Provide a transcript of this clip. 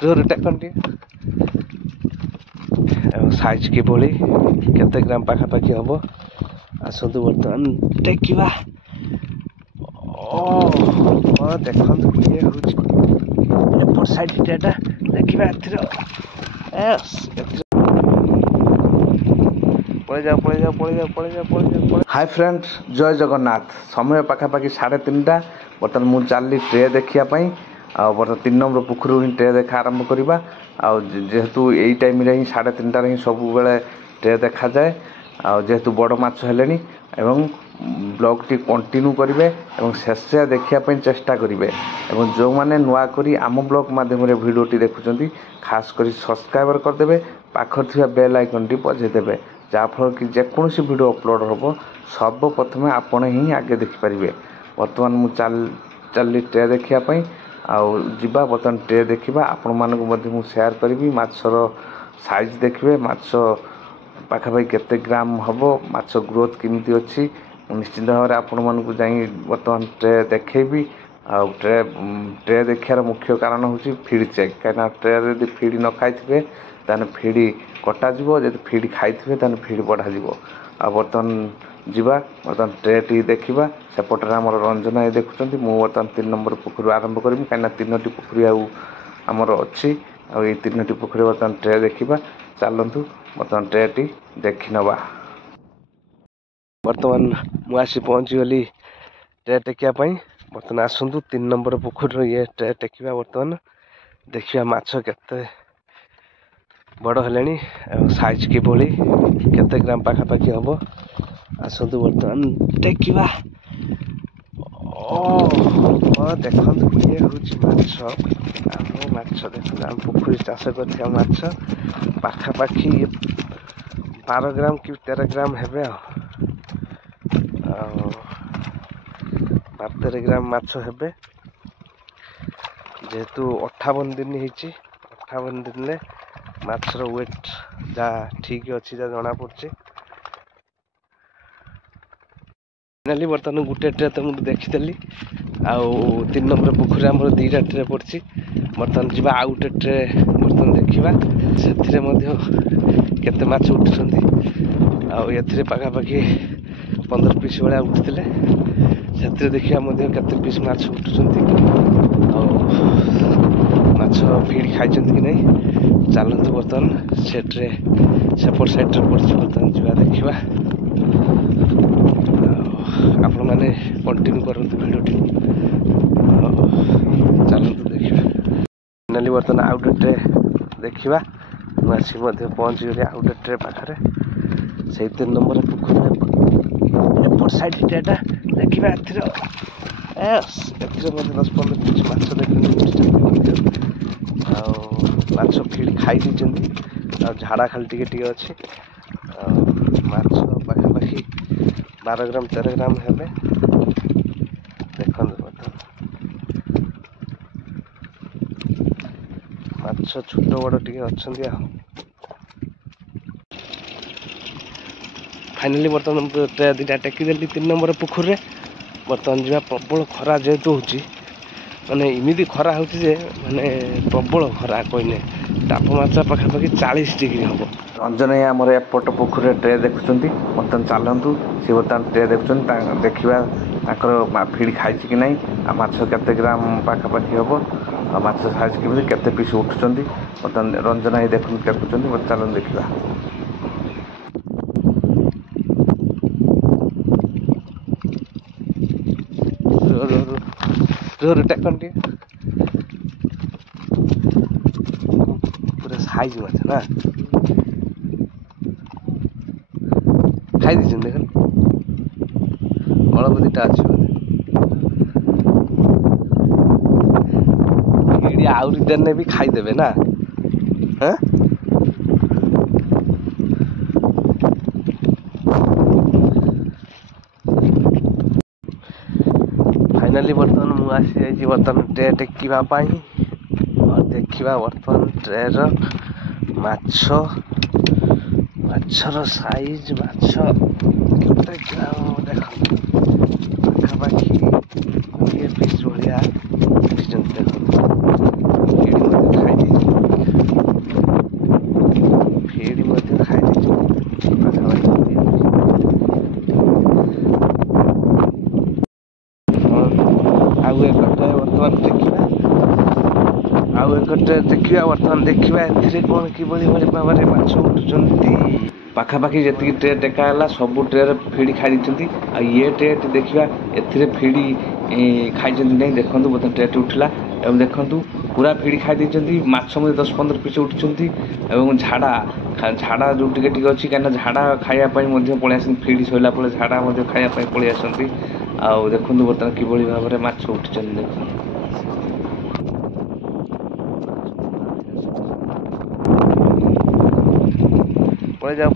ଟେକନ୍ତି size କିଭଳି କେତେ ଗ୍ରାମ ପାଖାପାଖି ହବ ଆସନ୍ତୁ ବର୍ତ୍ତମାନ ଦେଖିବା। ଦେଖନ୍ତୁ କିଏ ହଉଛି ଏପଟ ସାଇଡ ଟା ଦେଖିବା ଏଥିରେ हाय फ्रेंड्स जय जगन्नाथ। समय पाखापाखि 3:30 बर्तमान मुझे चलि ट्रे देखापी बर्तमान 3 नंबर पुखर ही ट्रे देखा आरंभ करवा। जेहेतु यही टाइम ही 3:30 ही सब बेले ट्रे देखा जाए जेहेतु बड़ माछ हेले ब्लॉग टी कंटिन्यू करेंगे शेष देखापी चेष्टा करेंगे जो मैंने नुआ करी आम ब्लॉग माध्यम भिडियोटी देखुं खास कर सब्सक्राइबर करदे पाखर थी बेल आइकन टी बजेदेवे जहाँफल कि जेकोसी वीडियो अपलोड हम सर्वप्रथमे आपण ही आगे देखिपारे। बर्तमान मुझे चलि ट्रे देखापी आवा बर्तमान ट्रे देखा आपण मानक सेयार करी माछर साइज देखिए माछ पाखापाखि केते ग्राम हम माछ ग्रोथ केमिति अच्छी निश्चित भाव में आपण मानक जाई बर्तमान ट्रे देखेबी। ट्रे देखार मुख्य कारण हूँ फीड चेक कहीं ट्रे यदि फीड न खाई ताने फीड कटा जब फीड खाई ताने फीड बढ़ा बर्तमान जीवा बर्तमान ट्रे टी देखा सेपटे आम रंजना ये देखुं मुझे बर्तमान 3 नंबर पुखर आरंभ करी कहीं 3टी पुखरी आमर अच्छी आई 3टी पुखरी बर्तमान ट्रे देखा चलतु बर्तमान ट्रे टी देखी नवा। बर्तमान मुझे पहुँची गली ट्रे टेकियापाई बर्तमान आसतु 3 नंबर पुखर ये ट्रे टेकिया बर्तमान देखिया माछ केते बड़ हेले साइज किभली केते ग्राम पाखापाखि हम आसतु बर्तमान देखा। देखु किए हूँ माछ देखते आम पुखरी चाष कर पाखापाखि 12 ग्राम कि 13 ग्राम हे 12-13 ग्राम माछ हेबे जेहेतु 58 दिन होती 58 दिन माछर वेट जहाँ ठीक अच्छी जहाँ जना पड़े। फाइनाली बर्तमान गोटे ट्रे तो मुझे देखीदेली 3 नंबर पुखरी आम 2टा ट्रे पड़ी बर्तमान जावा आउ गोटे ट्रे बर्तमान देखा से केते माछ उठुंट ये पाखापाखि 15 पीस भाया उठते से देखा केते पीस माछ उठुंट माछ फीड खाई कि नहीं चलतु बर्तमान से ट्रे सेपट साइड पड़ी बर्तमान जावा देखा आपण मैंने कंटिन्यू करूँ भिडियोटी चलतु देखा। फाइनाली बर्तमान आउ गोटे ट्रे देखा मुझे पहुँची गली आउ गोटे ट्रे पाखे से 3 नंबर पुखरी एपट साइड ट्रेटा देखा ए 10-15 पीस माछ देखते माछ फीड खाई झाड़ा खाली टे अच्छे माछ पाखापाखि 12 ग्राम 13 ग्राम हे देखते माछ छोट बड़ टे अच्छा। फाइनाली बर्तमान ट्रे 2टा टेकीदेली 3 नंबर पुखर बर्तमान जा प्रबल खरा जेहेतु हो माने इमिदी खरा हो माने प्रबल खरा कहने तापमात्रा पाखापाखि 40 डिग्री हम। रंजन आमर एपट पुखर ट्रे देखुं बर्तमान चलतु सी बर्तमान ट्रे देखुं देखा फीड खाई कि नहीं माछ केते ग्राम पाखापाखि हम माछ साइज केते पीस उठुंट बर्तमान रंजना ही देखुं चलते देखा। टेकती पूरा साइज माछ ना खाई देख अल्प 2टा अच्छी आहरी देने भी खाईदेवे ना हाँ फाइनाली बर्तमान मुझे बर्तमान ट्रे टेकिवाई और देखा बर्तमान ट्रेर माछर साइज माछ केते ग्राम देख पाखापाखि 20 पीस भाया देख खाई ଦେଖିବା ବର୍ତ୍ତମାନ ଦେଖିବା ଏଥିରେ କ'ଣ କିଭଳି ଭାବରେ ମାଛ ଉଠୁଛନ୍ତି। ପାଖାପାଖି ଯେତିକି ଟ୍ରେ ଟେକା ହେଲା ସବୁ ଟ୍ରେରେ ଫିଡ଼ି ଖାଇ ଦେଇଛନ୍ତି। ଆଉ ଇଏ ଟ୍ରେଟି ଦେଖିବା ଏଥିରେ ଫିଡ଼ି ଖାଇଛନ୍ତି ନାହିଁ। ଦେଖନ୍ତୁ ବର୍ତ୍ତମାନ ଟ୍ରେଟି ଉଠିଲା ଏବଂ ଦେଖନ୍ତୁ ପୁରା ଫିଡ଼ି ଖାଇ ଦେଇଛନ୍ତି। ମାଛ ମଧ୍ୟ 10-15 ପିସ୍ ଉଠୁଛନ୍ତି ଏବଂ ଝାଡ଼ା ଯେଉଁ ଟିକେ ଟିକେ ଅଛି କାହିଁକିନା ଝାଡ଼ା ଖାଇବା ପାଇଁ ମଧ୍ୟ ପଳେଇ ଆସନ୍ତି। ଫିଡ଼ି ସରିଲା ପରେ ଝାଡ଼ା ମଧ୍ୟ ଖାଇବା ପାଇଁ ପଳେଇ ଆସନ୍ତି। ଆଉ ଦେଖନ୍ତୁ ବର୍ତ୍ତମାନ କିଭଳି ଭାବରେ ମାଛ ଉଠିଛନ୍ତି ଦେଖନ୍ତୁ। ପଳେଇ ଯାଅ।